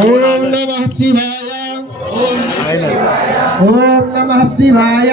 ఓం నమ శివాయ. ఓం నమ శివాయ. ఓం నమ శివాయ.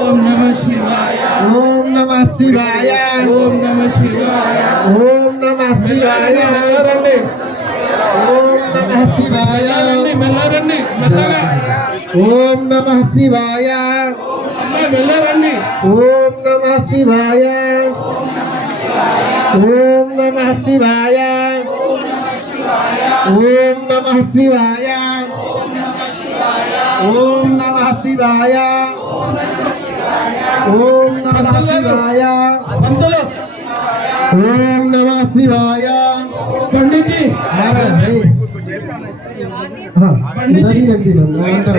ఓం నమ శివాయ. ఓం నమ శివాయ ఓం నమ శివాయ. ఓం నమ శివాయ రండి ఓం నమ శివాయ రండి మెల్లరండి. మెల్లగా. ఓం నమ శివాయ. మెల్లరండి. ఓం నమ శివాయ. ఓం నమ శివాయ. ఓం నమ శివాయ ఓం నమ శివాయ ఓం నమ శివాయ పంతులు ఓం నమ శివాయ పండిత్ అరే రే हाँ उधर ही रख देना अंदर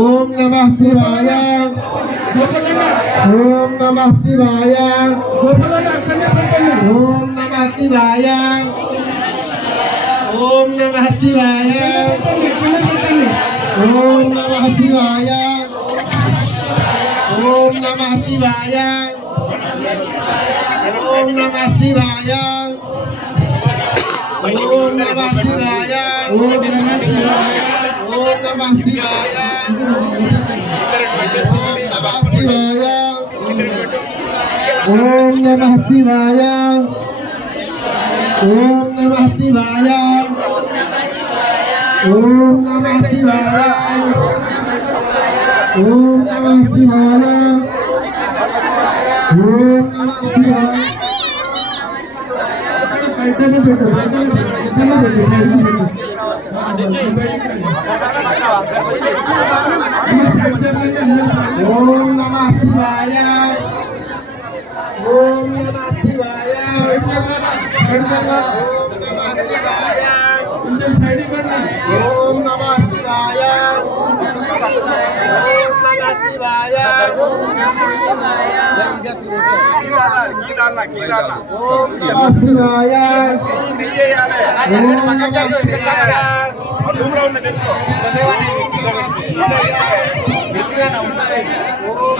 ओम नमः शिवाय గోపలన్న ओम नमः शिवाय గోపలన్న అక్కడనే పెట్టండి ओम नमः शिवाय یا شایا شایا شایا شیوایا కొంచెం సైడ్ ఇవ్వండి ఓం నమ శివాయ. ఓం నమ శివాయ ఓం నమ శివాయ ఓం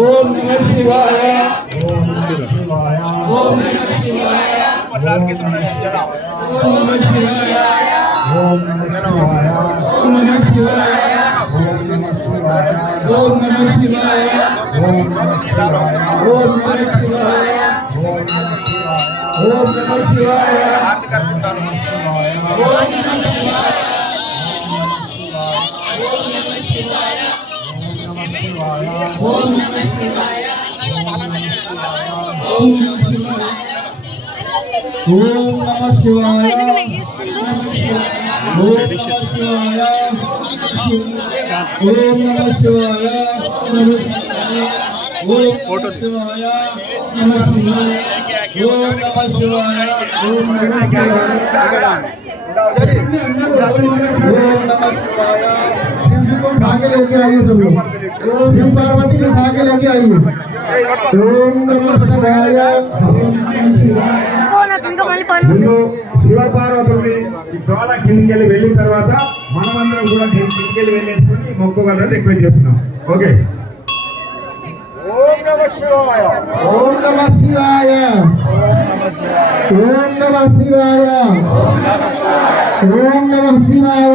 ओम नमः शिवाय ओम नमः शिवाय ओम नमः शिवाय पंडाल के तुमने जलाओ ओम नमः शिवाय ओम नमः शिवाय ओम नमः ओम नमः शिवाय ओम नमः शिवाय ओम नमः शिवाय ओम नमः शिवाय ओम नमः शिवाय ओम फोटो शिवाय नमः शिवाय ओम नमः शिवाय ओम नमः शिवाय ओम नमः शिवाय को उठा के लेके आइए सभी शिव पार्वती को उठा के लेके आइए। ओम नमः शिवाय। శివ పార్వతుల్ని ద్వారా కిందికెళ్ళి వెళ్ళిన తర్వాత మనమందరం కూడా కిందికెళ్ళి వెళ్ళేసుకొని మొక్కుగలరని రిక్వెస్ట్ చేస్తున్నాం. ఓకే. ఓం నమ శివాయ. ఓం నమ శివాయ. ఓం నమ శివాయ. ఓం నమ శివాయ.